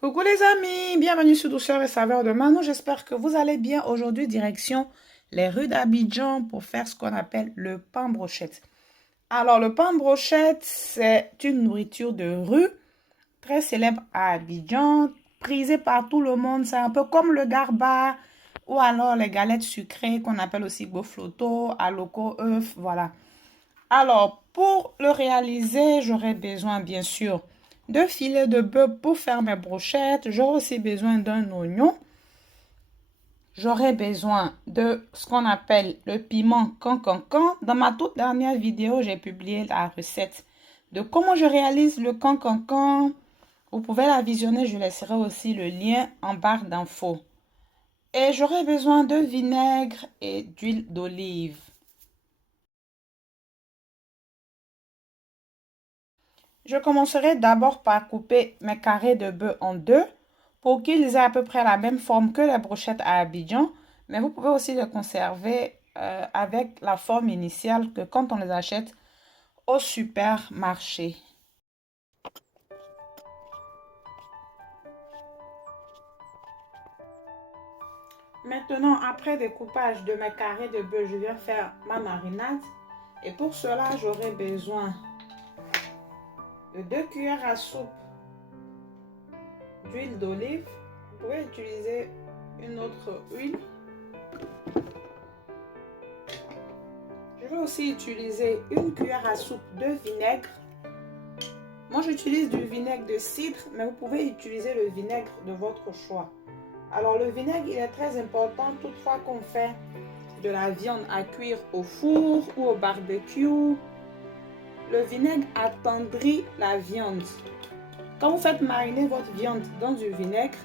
Coucou les amis, bienvenue sur Douceur et Saveur de Manon. J'espère que vous allez bien. Aujourd'hui, direction les rues d'Abidjan pour faire ce qu'on appelle le pain brochette. Alors, le pain brochette, c'est une nourriture de rue très célèbre à Abidjan, prisée par tout le monde. C'est un peu comme le garba ou alors les galettes sucrées qu'on appelle aussi gofloto, aloko, œuf, voilà. Alors, pour le réaliser, j'aurai besoin, bien sûr, de filets de bœuf pour faire mes brochettes. J'aurai aussi besoin d'un oignon. J'aurai besoin de ce qu'on appelle le piment cancancan. Dans ma toute dernière vidéo, j'ai publié la recette de comment je réalise le cancancan. Vous pouvez la visionner, je laisserai aussi le lien en barre d'infos. Et j'aurai besoin de vinaigre et d'huile d'olive. Je commencerai d'abord par couper mes carrés de bœuf en deux pour qu'ils aient à peu près la même forme que les brochettes à Abidjan. Mais vous pouvez aussi les conserver avec la forme initiale que quand on les achète au supermarché. Maintenant, après découpage de mes carrés de bœuf, je viens faire ma marinade. Et pour cela, j'aurai besoin de 2 cuillères à soupe d'huile d'olive. Vous pouvez utiliser une autre huile. Je vais aussi utiliser une cuillère à soupe de vinaigre. Moi, j'utilise du vinaigre de cidre, mais vous pouvez utiliser le vinaigre de votre choix. Alors, le vinaigre, il est très important toutefois qu'on fait de la viande à cuire au four ou au barbecue. Le vinaigre attendrit la viande. Quand vous faites mariner votre viande dans du vinaigre,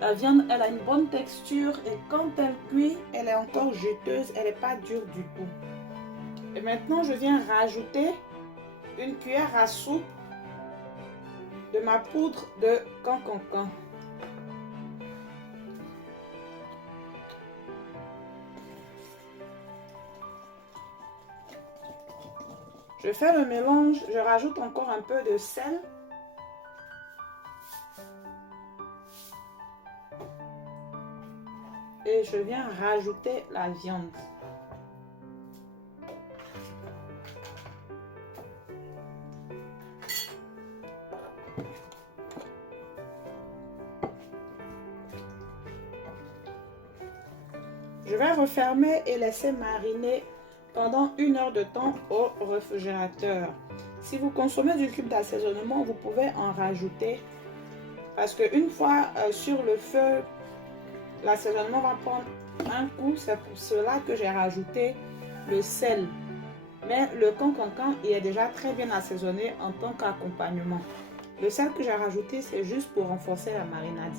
la viande, elle a une bonne texture et quand elle cuit, elle est encore juteuse, elle n'est pas dure du tout. Et maintenant, je viens rajouter une cuillère à soupe de ma poudre de cancancan. Je fais le mélange, je rajoute encore un peu de sel. Et je viens rajouter la viande. Je vais refermer et laisser mariner pendant 1 heure de temps au réfrigérateur. Si vous consommez du cube d'assaisonnement, vous pouvez en rajouter parce qu'une fois sur le feu, l'assaisonnement va prendre un coup. C'est pour cela que j'ai rajouté le sel. Mais le cancancan, il est déjà très bien assaisonné en tant qu'accompagnement. Le sel que j'ai rajouté, c'est juste pour renforcer la marinade.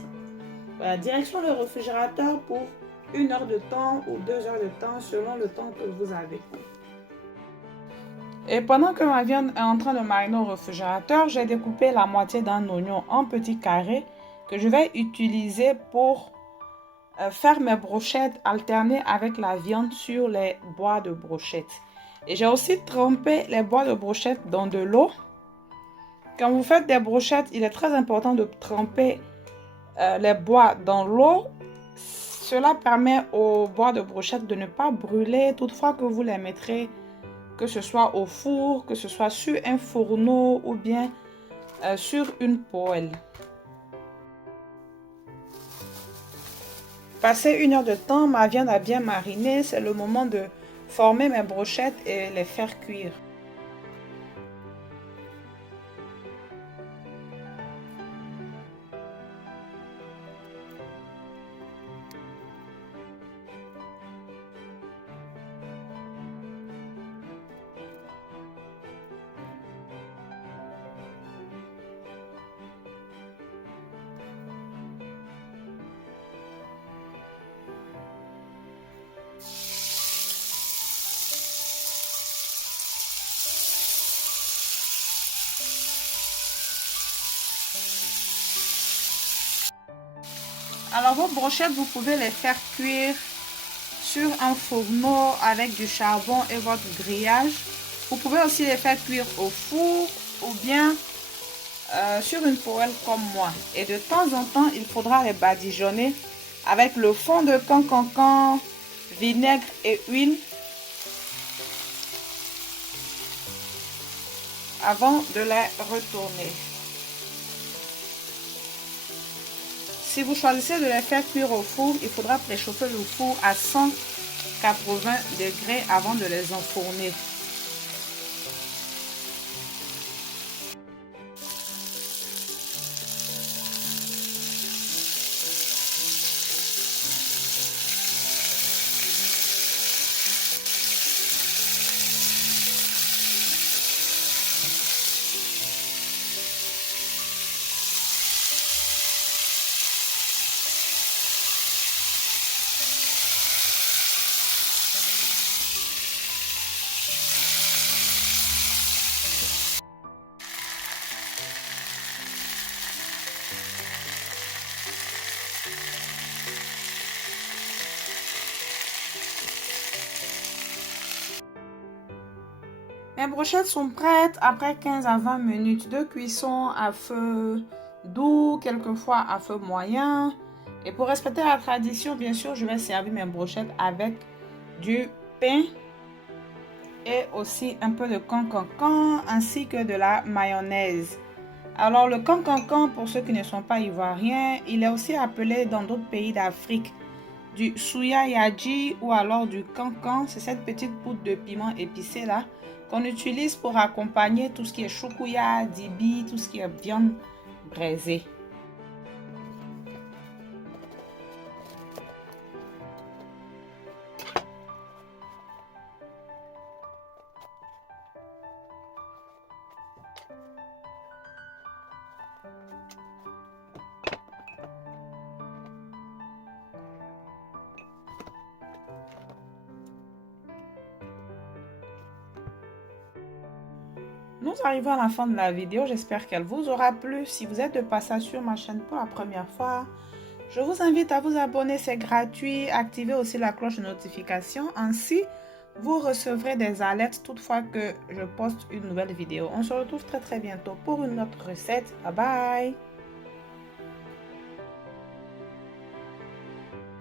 Voilà, direction le réfrigérateur pour 1 heure de temps ou 2 heures de temps selon le temps que vous avez. Et pendant que ma viande est en train de mariner au réfrigérateur, j'ai découpé la moitié d'un oignon en petits carrés que je vais utiliser pour faire mes brochettes alternées avec la viande sur les bois de brochettes. Et j'ai aussi trempé les bois de brochettes dans de l'eau. Quand vous faites des brochettes, il est très important de tremper les bois dans l'eau. Cela permet aux bois de brochette de ne pas brûler toutefois que vous les mettrez, que ce soit au four, que ce soit sur un fourneau ou bien sur une poêle. Passé 1 heure de temps, ma viande a bien mariné. C'est le moment de former mes brochettes et les faire cuire. Alors vos brochettes, vous pouvez les faire cuire sur un fourneau avec du charbon et votre grillage. Vous pouvez aussi les faire cuire au four ou bien sur une poêle comme moi. Et de temps en temps, il faudra les badigeonner avec le fond de cancancan, vinaigre et huile avant de les retourner. Si vous choisissez de les faire cuire au four, il faudra préchauffer le four à 180 degrés avant de les enfourner. Mes brochettes sont prêtes après 15 à 20 minutes de cuisson à feu doux, quelquefois à feu moyen. Et pour respecter la tradition, bien sûr, je vais servir mes brochettes avec du pain et aussi un peu de cancancan ainsi que de la mayonnaise. Alors le cancancan, pour ceux qui ne sont pas ivoiriens, il est aussi appelé dans d'autres pays d'Afrique du souya yaji ou alors du cancan. C'est cette petite poudre de piment épicé là qu'on utilise pour accompagner tout ce qui est choukouya, dibi, tout ce qui est viande braisée. Nous arrivons à la fin de la vidéo, j'espère qu'elle vous aura plu. Si vous êtes de passage sur ma chaîne pour la première fois, je vous invite à vous abonner, c'est gratuit. Activez aussi la cloche de notification, ainsi vous recevrez des alertes toutefois que je poste une nouvelle vidéo. On se retrouve très bientôt pour une autre recette. Bye bye!